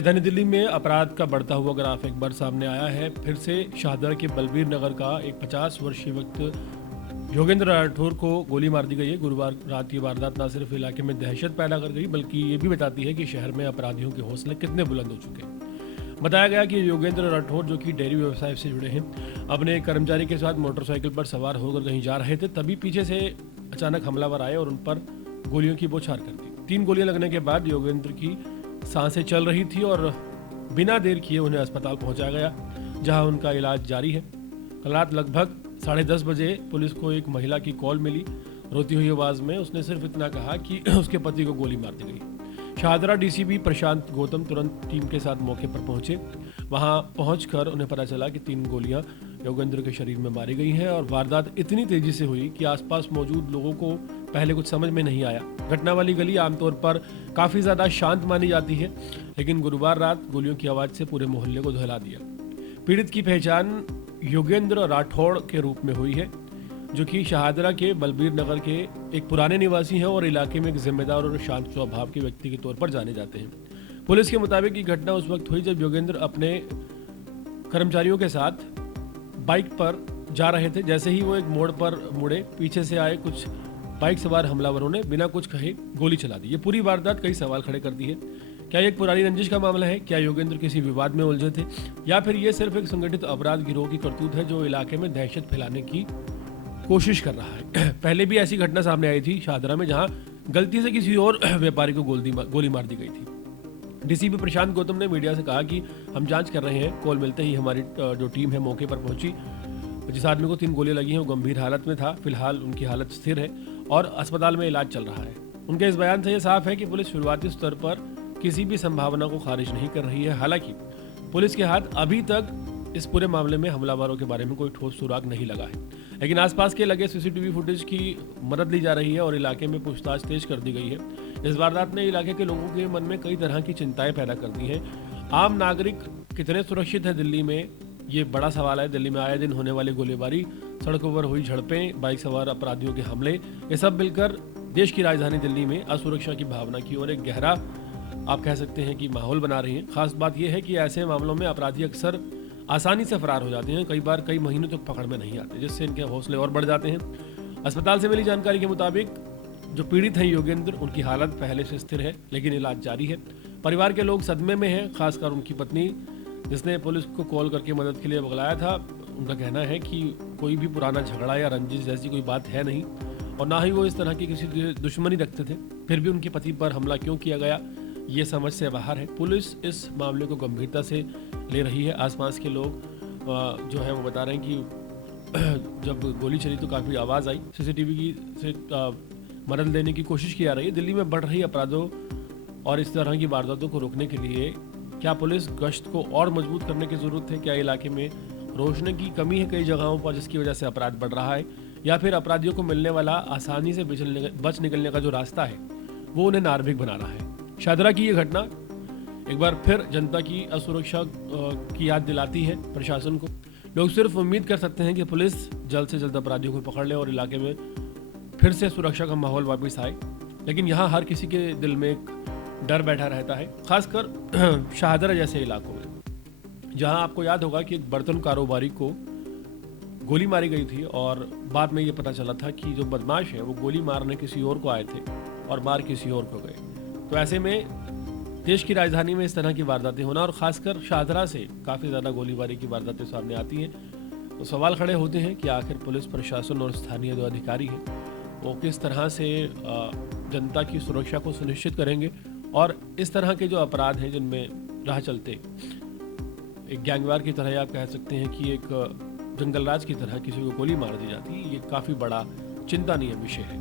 राजधानी दिल्ली में अपराध का बढ़ता हुआ ग्राफ एक बार सामने आया है। फिर से शाहदरा के बलबीर नगर का एक 50 वर्षीय व्यक्ति योगेंद्र राठौर को गोली मार दी गई है। गुरुवार रात की वारदात न सिर्फ इलाके में दहशत पैदा कर गई बल्कि ये भी बताती है कि शहर में अपराधियों के हौसले कितने बुलंद हो चुके हैं। बताया गया कि योगेंद्र राठौर, जो कि डेयरी व्यवसाय से जुड़े हैं, अपने एक कर्मचारी के साथ मोटरसाइकिल पर सवार होकर कहीं जा रहे थे। तभी पीछे से अचानक हमलावर आए और उन पर गोलियों की बौछार कर दी। 3 गोलियां लगने के बाद योगेंद्र की सांसें चल रही थी और बिना देर किए उन्हें अस्पताल पहुंचाया गया, जहां उनका इलाज जारी है। कल रात लगभग 10:30 बजे पुलिस को एक महिला की कॉल मिली। रोती हुई आवाज़ में उसने सिर्फ इतना कहा कि उसके पति को गोली मार दी गई। शाहदरा डीसीपी प्रशांत गौतम तुरंत टीम के साथ मौके पर पहुंचे। वहां पहुंचकर उन्हें पता चला कि 3 गोलियां योगेंद्र के शरीर में मारी गई हैं और वारदात इतनी तेजी से हुई कि आसपास मौजूद लोगों को पहले कुछ समझ में नहीं आया। घटना वाली गली आमतौर पर काफ़ी ज़्यादा शांत मानी जाती है, लेकिन गुरुवार रात गोलियों की आवाज़ से पूरे मोहल्ले को दहला दिया। पीड़ित की पहचान योगेंद्र राठौड़ के रूप में हुई है, जो कि शाहदरा के बलबीर नगर के एक पुराने निवासी हैं और इलाके में एक जिम्मेदार और शांत स्वभाव के व्यक्ति के तौर पर जाने जाते हैं। पुलिस के मुताबिक ये घटना उस वक्त हुई जब योगेंद्र अपने कर्मचारियों के साथ बाइक पर जा रहे थे। जैसे ही वो एक मोड़ पर मुड़े, पीछे से आए कुछ बाइक सवार हमलावरों ने बिना कुछ कहे गोली चला दी। ये पूरी वारदात कई सवाल खड़े करती है। क्या ये एक पुरानी रंजिश का मामला है? क्या योगेंद्र किसी विवाद में उलझे थे, या फिर ये सिर्फ एक संगठित अपराध गिरोह की करतूत है जो इलाके में दहशत फैलाने की कोशिश कर रहा है? पहले भी ऐसी घटना सामने आई थी शाहदरा में, जहां गलती से किसी और व्यापारी को गोली मार दी गई थी। डीसीपी प्रशांत गौतम ने मीडिया से कहा कि हम जांच कर रहे हैं। कॉल मिलते ही हमारी जो टीम है मौके पर पहुंची। जिस आदमी को 3 गोलियां लगी हैं वो गंभीर हालत में था। फिलहाल उनकी हालत स्थिर है और अस्पताल में इलाज चल रहा है। उनके इस बयान से ये साफ है कि पुलिस शुरुआती स्तर पर किसी भी संभावना को खारिज नहीं कर रही है। हालांकि पुलिस के हाथ अभी तक इस पूरे मामले में हमलावरों के बारे में कोई ठोस सुराग नहीं लगा है, लेकिन आसपास के लगे सीसीटीवी फुटेज की मदद ली जा रही है और इलाके में पूछताछ तेज कर दी गई है। इस वारदात ने इलाके के लोगों के मन में कई तरह की चिंताएं पैदा कर दी हैं। आम नागरिक कितने सुरक्षित है दिल्ली में, ये बड़ा सवाल है। दिल्ली में आए दिन होने वाली गोलीबारी, सड़कों पर हुई झड़पें, बाइक सवार अपराधियों के हमले, ये सब मिलकर देश की राजधानी दिल्ली में असुरक्षा की भावना की ओर एक गहरा, आप कह सकते हैं कि माहौल बना रही हैं। खास बात यह है कि ऐसे मामलों में अपराधी अक्सर आसानी से फरार हो जाते हैं, कई बार कई महीनों तक पकड़ में नहीं आते, जिससे इनके हौसले और बढ़ जाते हैं। अस्पताल से मिली जानकारी के मुताबिक जो पीड़ित हैं योगेंद्र, उनकी हालत पहले से स्थिर है, लेकिन इलाज जारी है। परिवार के लोग सदमे में हैं, खासकर उनकी पत्नी, जिसने पुलिस को कॉल करके मदद के लिए बुलाया था। उनका कहना है कि कोई भी पुराना झगड़ा या रंजिश जैसी कोई बात है नहीं और ना ही वो इस तरह की किसी दुश्मनी रखते थे। फिर भी उनके पति पर हमला क्यों किया गया, ये समझ से बाहर है। पुलिस इस मामले को गंभीरता से ले रही है। आसपास के लोग जो है वो बता रहे हैं कि जब गोली चली तो काफ़ी आवाज़ आई। सीसीटीवी की से मदद लेने की कोशिश की जा रही है। दिल्ली में बढ़ रही अपराधों और इस तरह की वारदातों को रोकने के लिए क्या पुलिस गश्त को और मजबूत करने की ज़रूरत है? क्या इलाके में रोशनी की कमी है कई जगहों पर, जिसकी वजह से अपराध बढ़ रहा है, या फिर अपराधियों को मिलने वाला आसानी से बच निकलने का जो रास्ता है वो उन्हें नार्भिक बना रहा है? शाहदरा की ये घटना एक बार फिर जनता की असुरक्षा की याद दिलाती है प्रशासन को। लोग सिर्फ उम्मीद कर सकते हैं कि पुलिस जल्द से जल्द अपराधियों को पकड़ ले और इलाके में फिर से सुरक्षा का माहौल वापस आए, लेकिन यहाँ हर किसी के दिल में एक डर बैठा रहता है, खासकर शाहदरा जैसे इलाकों में, जहाँ आपको याद होगा कि एक बर्तन कारोबारी को गोली मारी गई थी और बाद में ये पता चला था कि जो बदमाश है वो गोली मारने किसी और को आए थे और मार किसी और को गए। तो ऐसे में देश की राजधानी में इस तरह की वारदातें होना और ख़ासकर शाहदरा से काफ़ी ज़्यादा गोलीबारी की वारदातें सामने आती हैं, तो सवाल खड़े होते हैं कि आखिर पुलिस प्रशासन और स्थानीय जो अधिकारी हैं वो किस तरह से जनता की सुरक्षा को सुनिश्चित करेंगे और इस तरह के जो अपराध हैं जिनमें राह चलते एक गैंगवार की तरह, आप कह सकते हैं कि एक जंगल राज की तरह किसी को गोली मार दी जाती है, ये काफ़ी बड़ा चिंतनीय विषय है।